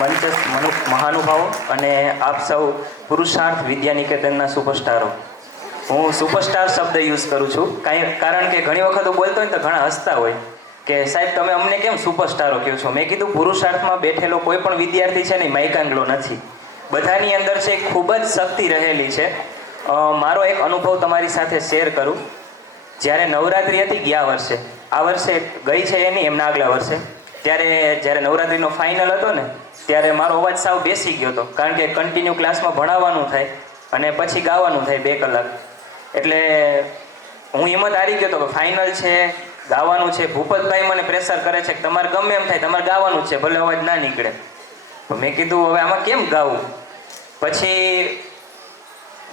મંચસ્થ મહાનુભાવો અને આપ સૌ પુરુષાર્થ વિદ્યાનિકેતનના સુપરસ્ટારો. હું સુપરસ્ટાર શબ્દ યુઝ કરું છું કારણ કે ઘણી વખત હું બોલતો હોય તો ઘણા હસતા હોય કે સાહેબ તમે અમને કેમ સુપરસ્ટારો કહો છો. મેં કીધું પુરુષાર્થમાં બેઠેલો કોઈ પણ વિદ્યાર્થી છે ને માઇકાંગલો નથી. બધાની અંદર છે ખૂબ જ શક્તિ રહેલી છે. મારો એક અનુભવ તમારી સાથે શેર કરું. જ્યારે નવરાત્રિ હતી ગયા વર્ષે, આ વર્ષે ગઈ છે એની એમના આગલા વર્ષે, ત્યારે જ્યારે નવરાત્રિનો ફાઇનલ હતો ને ત્યારે મારો અવાજ સાવ બેસી ગયો હતો કારણ કે કન્ટિન્યુ ક્લાસમાં ભણાવવાનું થાય અને પછી ગાવાનું થાય 2 કલાક. એટલે હું હિંમત હારી ગયો હતો કે ફાઇનલ છે, ગાવાનું છે. ભૂપતભાઈ મને પ્રેશર કરે છે કે તમારે ગમે એમ થાય, તમારે ગાવાનું જ છે, ભલે અવાજ ના નીકળે. તો મેં કીધું હવે આમાં કેમ ગાવું. પછી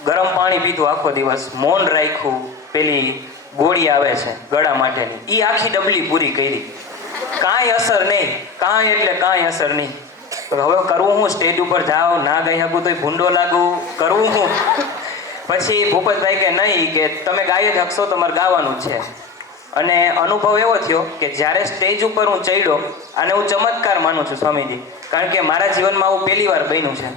ગરમ પાણી પીધું, આખો દિવસ મૌન રાખ્યું. પેલી ગોળી આવે છે ગળા માટેની, એ આખી ડબલી પૂરી કરી. કાંઈ અસર નહીં, કાંઈ એટલે કાંઈ અસર નહીં. હવે કરવું હું? સ્ટેજ ઉપર જાઓ, ના ગાઈ શકું તોય ભૂંડો લાગુ, કરવું હું? પછી ભૂપતભાઈ કે નહીં, કે તમે ગાઈ જ શકશો, તમારે ગાવાનું જ છે. અને અનુભવ એવો થયો કે જ્યારે સ્ટેજ ઉપર હું ચડ્યો, અને હું ચમત્કાર માનું છું સ્વામીજી, કારણ કે મારા જીવનમાં આવું પહેલી વાર બન્યું છે.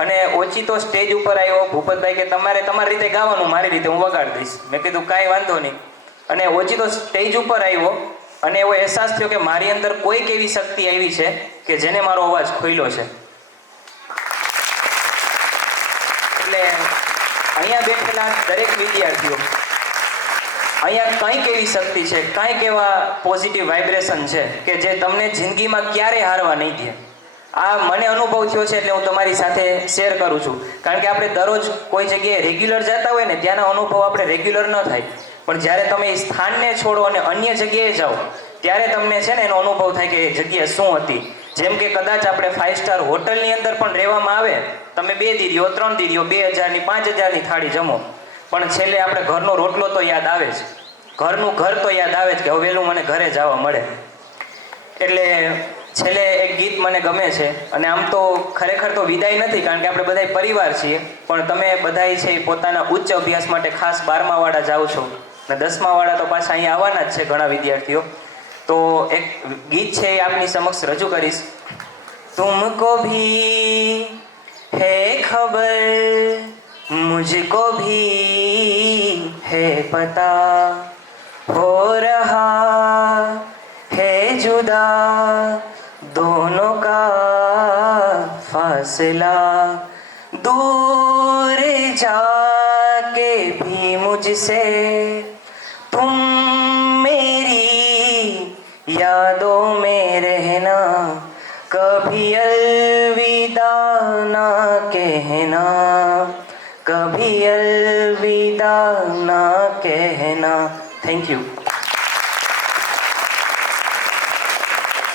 અને ઓચિતો સ્ટેજ ઉપર આવ્યો. ભૂપતભાઈ કે તમારે તમારી રીતે ગાવાનું, મારી રીતે હું વગાડી દઈશ. મેં કીધું કાંઈ વાંધો નહીં. અને ઓચિતો સ્ટેજ ઉપર આવ્યો અને એવો અહેસાસ થયો કે મારી અંદર કોઈક એવી શક્તિ આવી છે કે જેને મારો અવાજ ખોલ્યો છે. એટલે અહીંયા બેઠેલા દરેક વિદ્યાર્થીઓ, અહીંયા કંઈક એવી શક્તિ છે, કંઈક એવા પોઝિટિવ વાઇબ્રેશન છે કે જે તમને જિંદગીમાં ક્યારેય હારવા નહીં દે. આ મને અનુભવ થયો છે એટલે હું તમારી સાથે શેર કરું છું. કારણ કે આપણે દરરોજ કોઈ જગ્યાએ રેગ્યુલર જતા હોય ને ત્યાંનો અનુભવ આપણે રેગ્યુલર ન થાય, પણ જ્યારે તમે એ સ્થાનને છોડો અને અન્ય જગ્યાએ જાઓ ત્યારે તમને છે ને એનો અનુભવ થાય કે એ જગ્યા શું હતી. જેમ કે કદાચ આપણે 5 સ્ટાર હોટલની અંદર પણ રહેવામાં આવે, તમે 2 દી રહ્યો, 3 દી રહ્યો, 2000ની 5000ની થાળી જમો, પણ છેલ્લે આપણે ઘરનો રોટલો તો યાદ આવે જ, ઘરનું ઘર તો યાદ આવે જ કે હવે વહેલું મને ઘરે જવા મળે. એટલે છેલ્લે એક ગીત મને ગમે છે, અને આમ તો ખરેખર તો વિદાય નથી કારણ કે આપણે બધા પરિવાર છીએ, પણ તમે બધાય છે પોતાના ઉચ્ચ અભ્યાસ માટે ખાસ 12મા વાળા જાઓ છો અને 10મા વાળા તો પાછા અહીંયા આવવાના જ છે ઘણા વિદ્યાર્થીઓ. તો એક ગીત છે એ આપની સમક્ષ રજૂ કરીશ. તુમકો ભી હૈ ખબર, મુझको भी है पता, हो रहा है जुदा दोनों का फासला, दूर जाके भी मुझसे तुम मेरी यादों में रहना, कभी अलविदा ना कहना, कभी अलविदा ना कहना. Thank you.